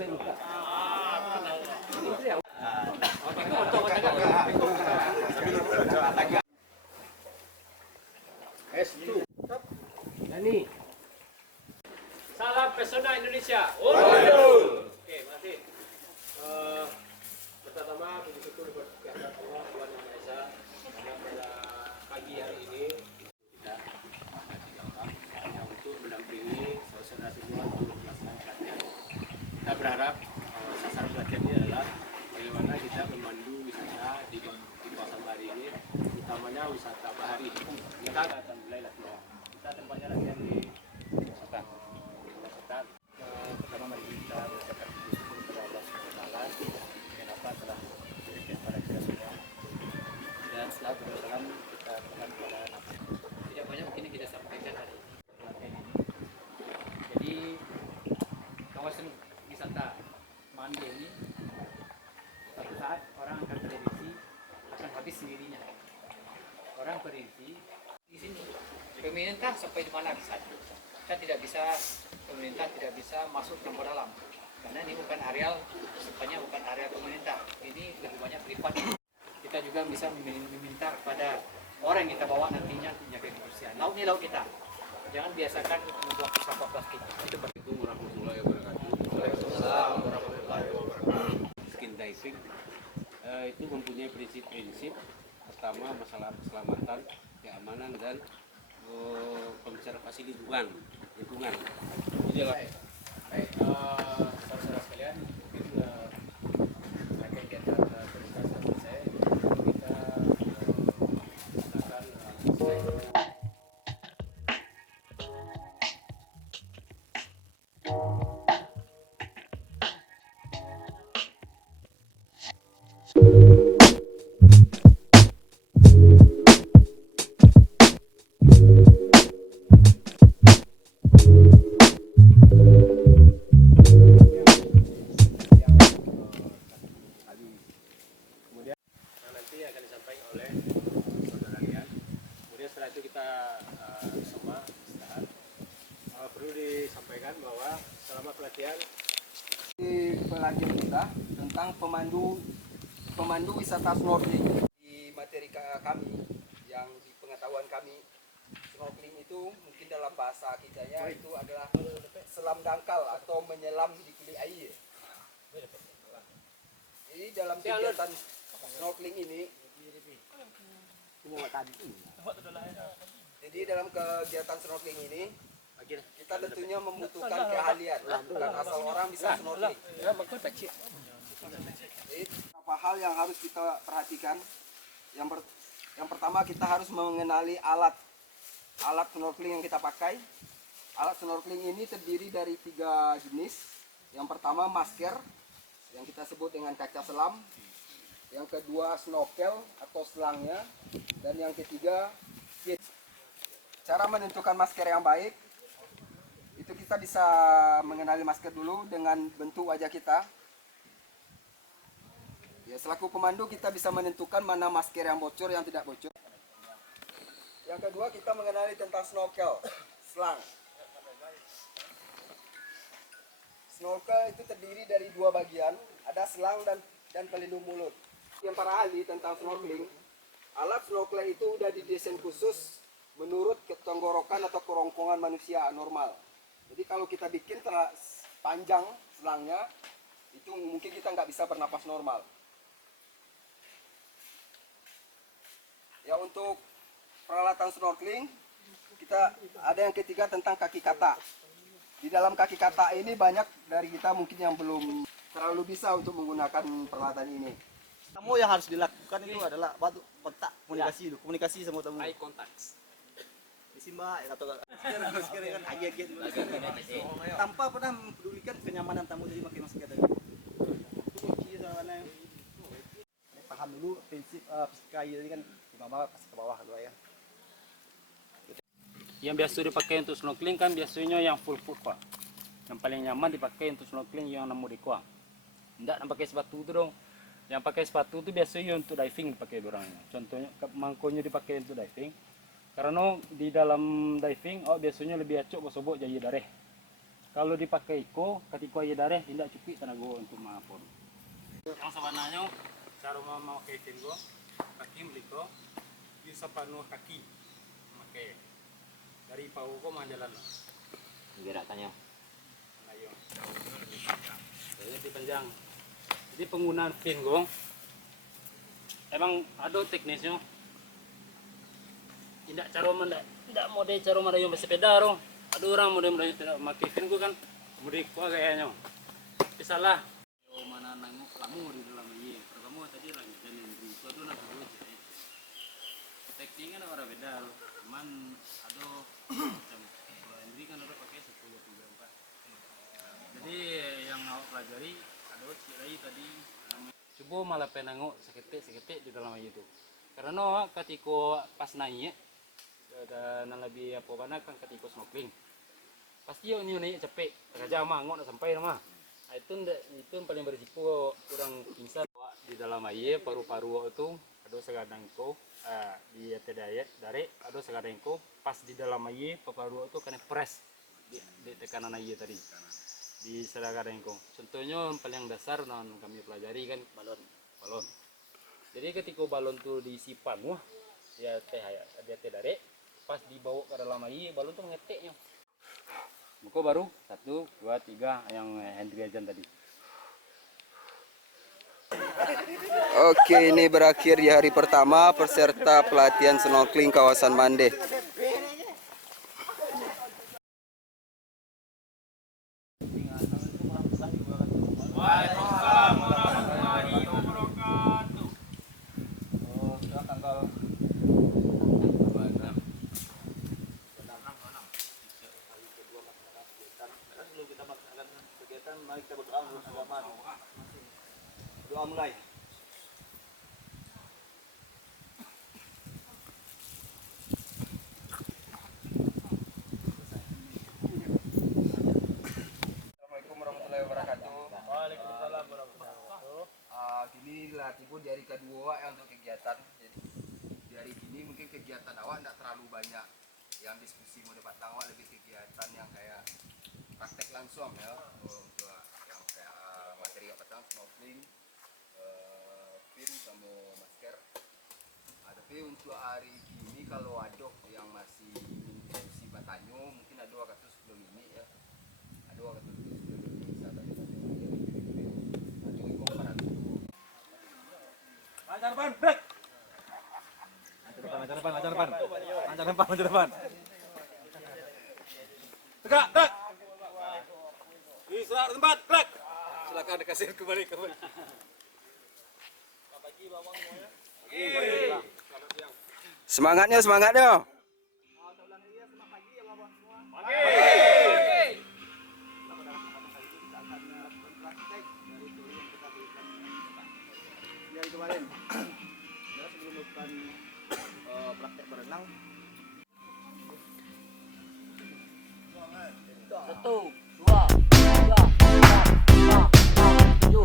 Nani. Salam pesona Indonesia. Oke, mati. Pertama-tama puji syukur kepada Allah Tuhan Yang Maha Esa karena pada pagi hari ini kita ada 3 orang yang untuk mendampingi saudara semua untuk melaksanakan pelatihan. Kita berharap sasaran pelatihan ini adalah bagaimana kita memandu wisata di kawasan Bahari ini, utamanya wisata Bahari. Kita akan mulai latihan. Kita tempatnya latihan di Selatan. Pertama mari kita mengucapkan puji syukur kepada Allah SWT yang telah memberikan kepada kita semua. Dan setelah bersalam kita akan kepada Nabi. Tidak banyak mungkin yang kita sampaikan dari pelatihan ini. Jadi kawasan wisata Mande ini suatu saat orang akan prediksi akan habis sendirinya. Orang prediksi di sini pemerintah sampai di mana bisa. Kita tidak bisa, pemerintah tidak bisa masuk ke dalam karena ini bukan areal, sebenarnya bukan area pemerintah, ini lebih banyak privat. Kita juga bisa meminta kepada orang yang kita bawa nantinya menjaga kebersihan. Laut ini laut kita, jangan biasakan membuang sampah plastik. Itu Assalamualaikum warahmatullahi wabarakatuh. Waalaikumsalam warahmatullahi wabarakatuh. Skin diving itu mempunyai prinsip-prinsip. Pertama, masalah keselamatan, keamanan, dan konservasi lingkungan. Baik, saudara sekalian, mungkin terkait di antara presentasi saya, kita akan akan disampaikan oleh saudara Rian. Kemudian setelah itu kita semua istirahat. Perlu disampaikan bahwa selama pelatihan kita tentang pemandu wisata snorkeling. Di materi kami yang di pengetahuan kami, snorkeling itu mungkin dalam bahasa kitanya itu adalah selam dangkal atau menyelam di kulit air. Jadi dalam kegiatan snorkeling ini, jadi dalam kegiatan snorkeling ini kita tentunya membutuhkan keahlian, bukan asal orang bisa snorkeling. Jadi beberapa hal yang harus kita perhatikan. Yang pertama, kita harus mengenali alat snorkeling yang kita pakai. Alat snorkeling ini terdiri dari 3 jenis. Yang pertama masker yang kita sebut dengan kaca selam. Yang kedua snorkel atau selangnya, dan yang ketiga kit. Cara menentukan masker yang baik itu kita bisa mengenali masker dulu dengan bentuk wajah kita. Ya, selaku pemandu kita bisa menentukan mana masker yang bocor, yang tidak bocor. Yang kedua, kita mengenali tentang snorkel, selang. Snorkel itu terdiri dari 2 bagian, ada selang dan pelindung mulut. Yang para ahli tentang snorkeling, alat snorkel itu udah didesain khusus menurut ketenggorokan atau kerongkongan manusia normal. Jadi kalau kita bikin panjang selangnya, itu mungkin kita nggak bisa bernapas normal. Ya, untuk peralatan snorkeling, kita ada yang ketiga tentang kaki kata. Di dalam kaki kata ini banyak dari kita mungkin yang belum terlalu bisa untuk menggunakan peralatan ini. Tamu yang harus dilakukan itu adalah batu kontak komunikasi sama tamu. eye contact. Di Simba atau sekarang kan agak tanpa pernah mempedulikan kenyamanan tamu jadi pakai masker tadi. Paham dulu prinsip psikai tadi kan di bawah kasih ke bawah dulu ya. Yang biasa dipakai untuk snorkeling kan biasanya yang full foot, Pak. Yang paling nyaman dipakai untuk snorkeling yang 6 dekuang. Tidak pakai sepatu itu dong. Yang pakai sepatu itu biasanya untuk diving dipakai orangnya. Contohnya mangkonya dipakai untuk diving. Karena di dalam diving biasanya lebih acuk bosobok jadi dareh. kalau dipakai iko ketika aja darah tidak cukup tenaga untuk mengapun. Yang sebenarnya cara memakai tenggo kaki meliko bisa penuh kaki memakai dari pau ko jalan. Gerakannya. Ayo. Jadi dipanjang. Jadi penggunaan tenggo emang ada teknisnya. Tidak cara tidak model cara merayu bersepeda roh. Ada orang model sepeda pakai tenggo kan mudik kok kayaknya. Tapi salah. Mana nanguk kamu di dalam ini. Kamu tadi lagi jalan itu tuh nak dulu. Tekniknya orang beda loh. Cuman ada macam Hendri kan udah pakai 1034. Jadi yang awak pelajari ada cirai tadi coba malah penanguk seketik di dalam itu. Karena ketika pas naik dan lebih apa mana kan ketika snorkeling pasti ini naik capek kerja mangok nak sampai nama. Itu yang paling berisiko orang pingsan di dalam air paru-paru itu ada segadangko di dari ada segadangko pas di dalam air paru-paru itu kena press di tekanan air tadi di segadangko. Contohnya yang paling dasar non kami pelajari kan balon. Jadi ketika balon tuh diisi panuh dia dari pas dibawa ke dalam air balon tuh ngeteknya. Buku baru 1, 2, 3 yang Hendri ajan tadi. Oke, ini berakhir di hari pertama peserta pelatihan snorkeling kawasan Mande. Waalaikumsalam warahmatullahi wabarakatuh. Oh, sudah tanggal 26. Sebelum kita melaksanakan kegiatan, mari kita berdoa menurut agama. Doa mulai. Assalamualaikum warahmatullahi wabarakatuh. Waalaikumsalam warahmatullahi wabarakatuh. Gini lah tipu di hari kedua ya untuk kegiatan. Jadi di hari ini mungkin kegiatan awak tidak terlalu banyak yang diskusi mau dapat awak, lebih kegiatan yang kayak praktek langsung ya untuk yang kayak materi petang snorkeling, fin sama masker. Tapi untuk hari ini kalau ada yang masih diskusi bertanya mungkin ada waktu sebelum ini ya. Ada waktu sebelum ini bisa tanya ada ikut para guru. Lancar depan, break. Lancar depan. Tegak. Istirahat tempat, break. Silakan dikasih kembali. Semangatnya. Dari kemarin, sebelum melakukan praktek berenang. 1, 2, 3, 4, 5, 6, 7.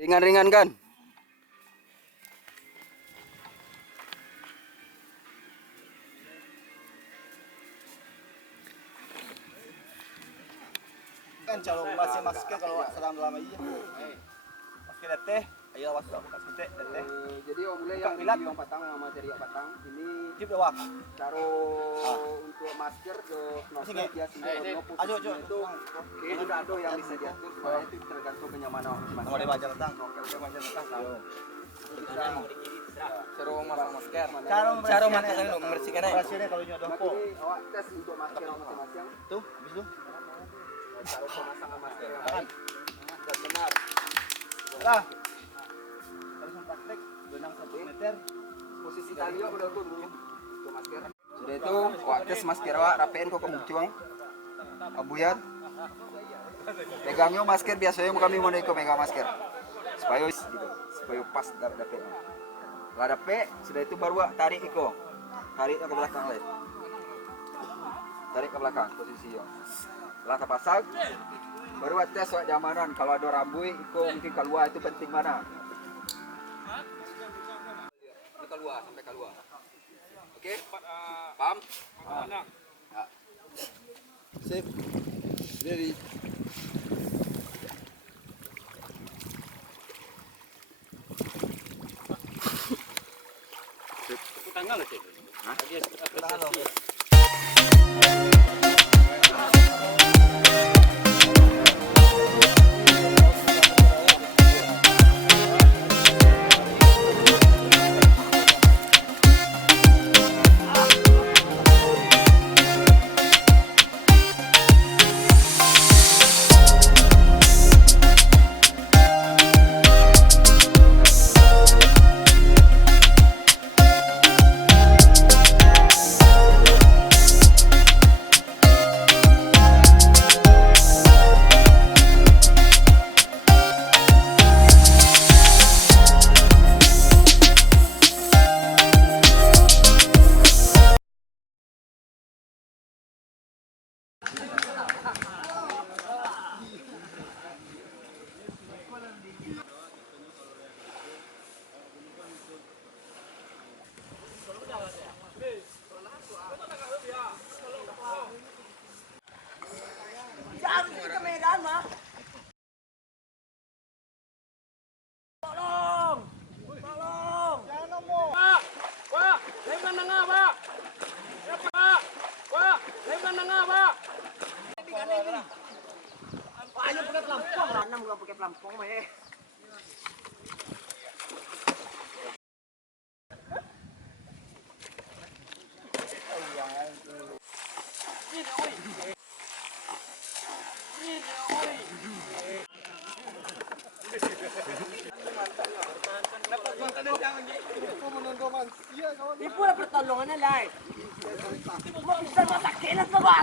Ringan-ringan kan? Kan kalau masih masker kalau sedang dalam air. Masker teh, ayo awas masker teh. Jadi mulai Buka yang pilat. yang patang yang materi yang patang ini Tip bawah. taruh untuk masker ke Sini. novel dia sendiri. Ayo. Itu itu ada yang bisa diatur supaya itu tergantung kenyamanan Mau masing-masing. dibaca tentang. Novelnya macam apa? Suruh masang masker. Cara membersihkan Membersihkannya kalau nyodoh Nah, kok. ini awak tes untuk masker masing-masing. Tuh, habis tuh. Taruh pemasangan masker yang baik dan benar. Lah. Kalau praktek benang 1 meter. Posisi tali awak udah tuh dulu untuk masker. Sudah itu awak tes masker awak rapiin kok kemucuang. Abuyat. Pegangnya masker biasanya kami mau megang masker. Supaya pas dapat. Kalau dapat sudah itu baru awak tarik iko. Tariknya ke belakang leh. Tarik ke belakang posisi yo. Setelah terpasang, baru tes soal jamanan. Kalau ada rambut, itu mungkin keluar itu penting mana? Ini keluar sampai keluar. Oke? Paham? Ya. Sip. Ready. Tanggal loh, Cik. Hah? Apresiasi. Ibu lah pertolongannya lah. Mau bisa masak kelas apa?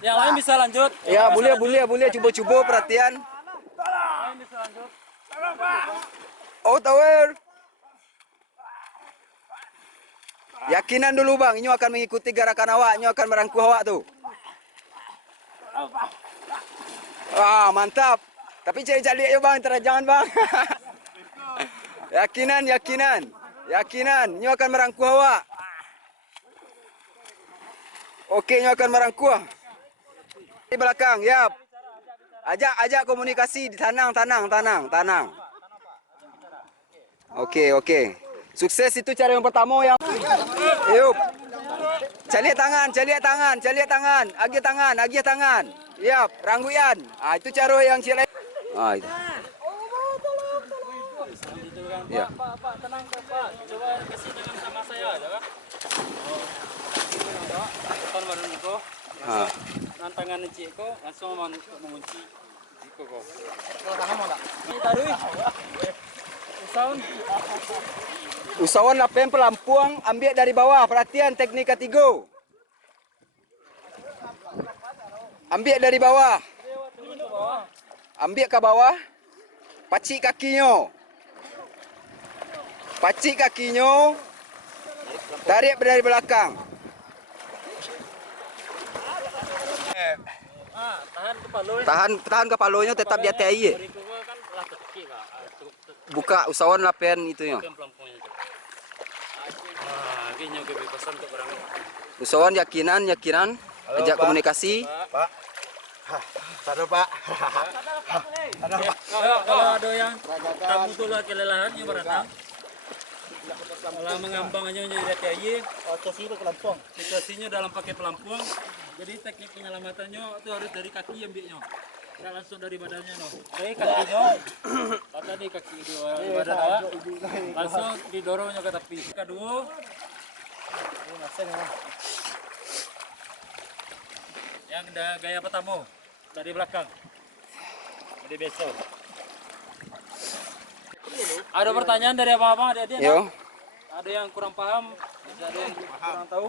Yang lain bisa lanjut. Ya, boleh coba perhatian. Oh, tower. Yakinan dulu bang, ini akan mengikuti gerakan awak, ini akan merangkul awak tuh. Wah, mantap. Tapi cari-cari ya bang, jangan bang. Yakinan, ini akan merangkul awak. Oke, ini akan merangkul. Di belakang, ya. Ajak komunikasi, tenang. Oke. Sukses itu cara yang pertama yang. Yuk. Calik tangan. Agih tangan. Yap, rangguyan. Ah, itu cara yang ciri. Ah, itu. Ya. Pak, tenang Pak. Coba kasih tangan sama saya aja, Pak. Depan baru niko. Tangan Ciko langsung mengunci Ciko kok. Kalau tangan mau enggak? Taruh. Usahawan lapen pelampuang, ambil dari bawah. Perhatian teknik ketiga. Ambil dari bawah. Ambil ke bawah. Pacik kakinya. Tarik dari belakang. Tahan kepalanya tetap di atas air. Buka usahawan lapen itunya. Usahawan yakinan. Ajak komunikasi. Taruh Pak. Kalau ada yang tamu tulah kelelahan yang beratang. Kalau mengambang aja menjadi air. Situasinya dalam pakai pelampuang. Jadi teknik penyelamatannya itu harus dari kaki ambilnya. Tidak langsung dari badannya no. Dari kakinya. Atau di kaki badan awak. Langsung didorongnya ke tepi. Kedua. Yang gaya pertama dari belakang. Jadi besok. Ada pertanyaan dari apa-apa ada dia? Yo. Ada yang kurang paham, ada yang kurang tahu.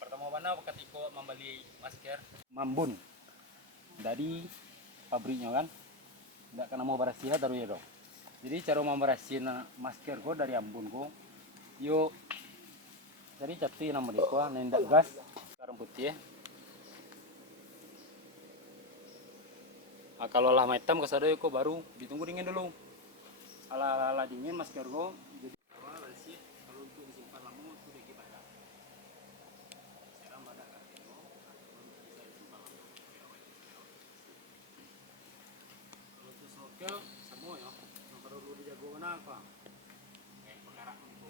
Pertama mana ketika membeli masker Mambun dari pabriknya kan, tidak kena mau berhasil taruh ya dong. Jadi cara memberhasil masker ko dari Ambon ko, yuk jadi cati nama dia ko, nendak gas garam putih ya. Nah, kalau lah hitam kesada ko baru ditunggu dingin dulu. Ala dingin masker ko jadi bersih. Kalau untuk disimpan lama itu dia badak. Sekarang badak kan bisa disimpan lama. Kalau itu sokel semua ya. Yang perlu dijaga mana apa? Kayak pengarak itu.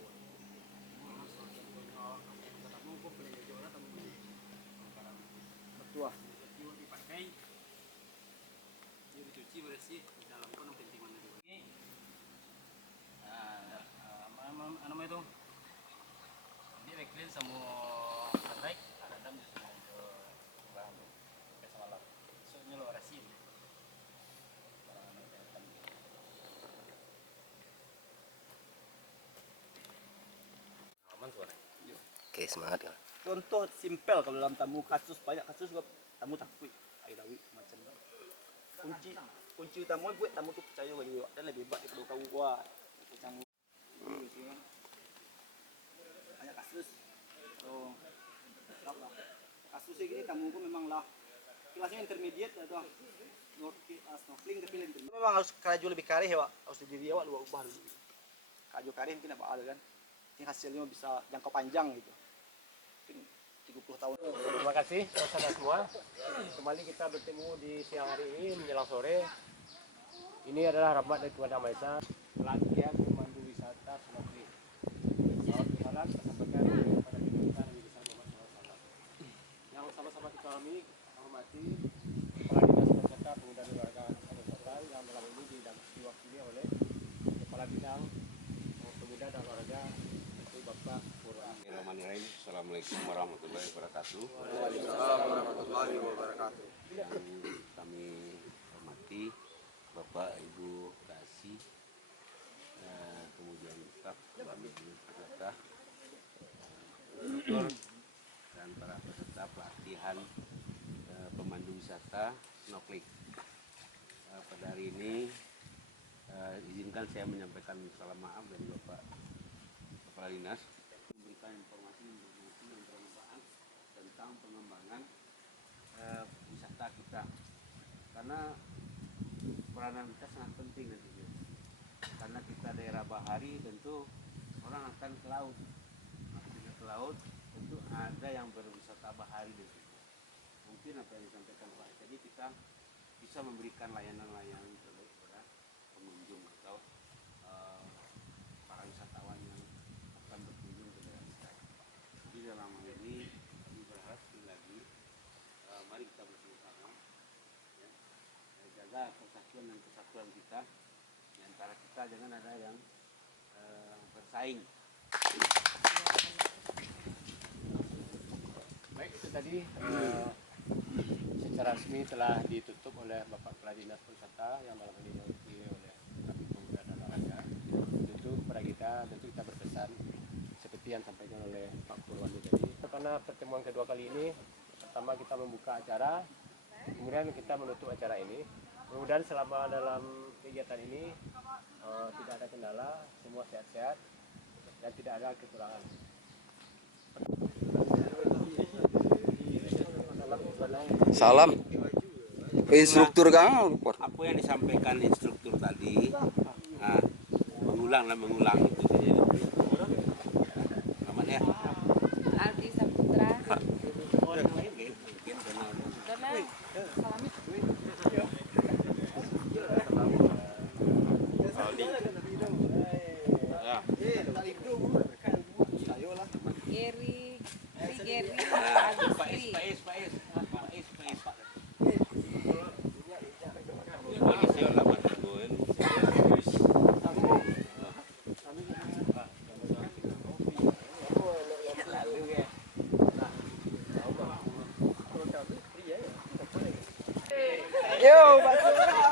Sokel punya ketemu ko beli jualan tamu beli. Pengarak. Betul. Betul dipakai. Dicuci bersih di dalam pun penting mana juga. Apa namanya itu? Ini backclean semua baik, ada dam semua ke bahan ke semalam. Soalnya lo rasin. Aman suara. Oke, semangat ya. Contoh simpel kalau dalam tamu kasus banyak kasus juga tamu takut air dawi macam tu. Kunci utama buat tamu tu percaya bagi awak dan lebih baik daripada kau buat macam banyak kasus. So, lah. Kasus ini tamu pun memanglah kelasnya intermediate atau snorkeling tapi intermediate. Memang harus kaju lebih karih ya, Pak. Harus diri awak lu ubah dulu. Kaju karih mungkin apa ada kan. Ini hasilnya bisa jangka panjang gitu. Mungkin 30 tahun. Terima kasih saudara semua. Kembali kita bertemu di siang hari ini menjelang sore. Ini adalah rahmat dari Tuhan Yang Maha Esa, pelatihan pemandu wisata snorkeling. Salam Tuhan sampaikan kepada kita Nabi besar Muhammad SAW. Yang sama-sama kita alami, hormati Kepala Dinas Pariwisata Pemuda Warga Wisata yang dalam ini diwakili oleh Kepala Bidang Pemuda dan Olahraga yaitu Bapak Purwan. Bismillahirrahmanirrahim. Assalamualaikum warahmatullahi wabarakatuh. Waalaikumsalam warahmatullahi wabarakatuh. Yang kami hormati Bapak, Ibu, Dasi, kemudian staf kami peserta, dokter dan para peserta pelatihan pemandu wisata snorkeling. Pada hari ini izinkan saya menyampaikan salam maaf dari Bapak Kepala Dinas, memberikan informasi yang bermanfaat tentang pengembangan wisata kita, karena peranan kita sangat penting nantinya. Karena kita daerah bahari, tentu orang akan ke laut. Maksudnya ke laut, tentu ada yang berwisata bahari di situ. Mungkin apa yang disampaikan Pak, jadi kita bisa memberikan layanan-layanan terbaik kepada pengunjung atau para wisatawan yang akan berkunjung ke daerah kita. Jadi dalam hal ini kami berharap sekali lagi, mari kita bersama-sama ya, jaga persatuan dan kesatuan kita. Di antara kita jangan ada yang bersaing. Baik, itu tadi secara resmi telah ditutup oleh Bapak Kepala Dinas Pariwisata yang dalam ini diwakili oleh Kabid Pemuda dan Olahraga. Tentu kepada kita, tentu kita berpesan seperti yang disampaikan oleh Pak Purwan tadi. Karena pertemuan kedua kali ini, pertama kita membuka acara, kemudian kita menutup acara ini. Mudah-mudahan selama dalam kegiatan ini tidak ada kendala, semua sehat-sehat dan tidak ada kekurangan. Salam. Instruktur Kang. Apa yang disampaikan instruktur tadi, nah, mengulang itu saja. Aman ya. Aldi Saputra. Mungkin karena Salami. ya. Geri. Geri. Nah, Agus Pak Geri. Is. Bagi saya lah bantuan. Yo, bakso.